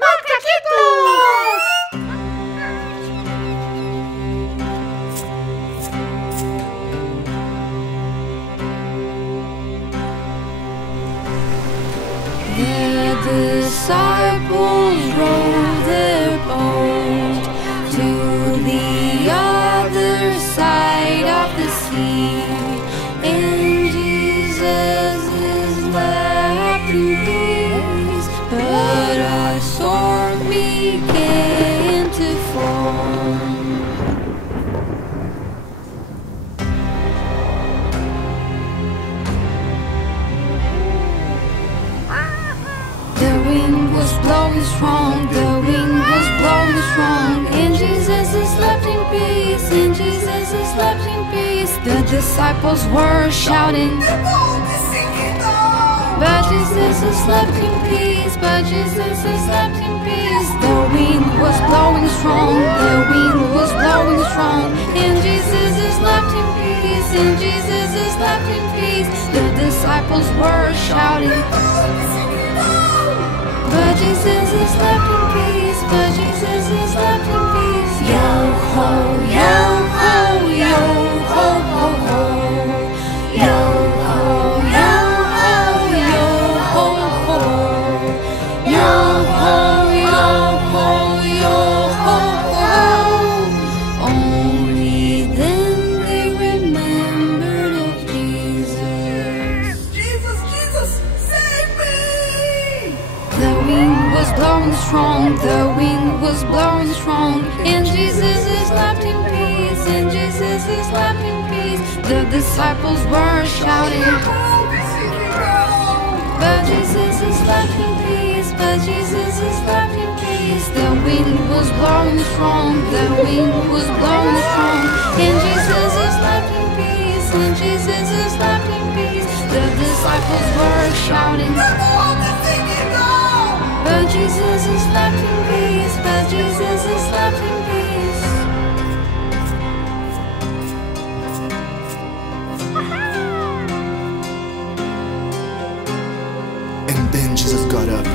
¡Macakitos! The disciples rowed their boat to the other side of the sea, and Jesus is left in peace. But a storm began to form. The wind was blowing strong, the wind was blowing strong, and Jesus is left in peace, and Jesus is left in peace. The disciples were shouting, but Jesus is left in peace, but Jesus is left in peace. The wind was blowing strong, the wind was blowing strong, and Jesus is left in peace, and Jesus is left in peace. The disciples were shouting, but Jesus is left in peace, but Jesus is left in peace. Yo ho, yo ho, yo ho ho ho. Yo ho, yo ho, yo ho ho. Yo ho, yo ho, yo ho ho. Only then they remembered of Jesus. Jesus, save me! The wind was blowing strong, the wind was blowing strong, and Jesus is left in peace, and Jesus is left in peace. The disciples were shouting, but Jesus is left in peace, but Jesus is left in peace. The wind was blowing strong, the wind was blowing strong, and Jesus is left in peace, and Jesus is left in peace. The disciples were shouting, but Jesus is left in peace, but Jesus is left in peace. And then Jesus got up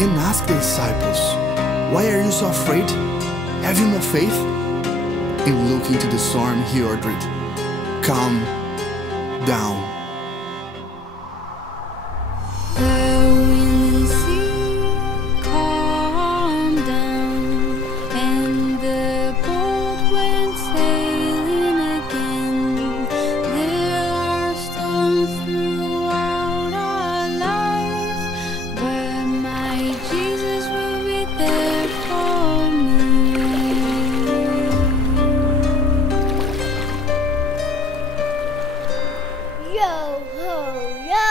and asked the disciples, "Why are you so afraid? Have you no faith?" And looking into the storm, he ordered, "Calm down." The wind and sea calmed down, and the boat went sailing again. There are storms throughout our life, but my Jesus will be there for me. Yo ho, yo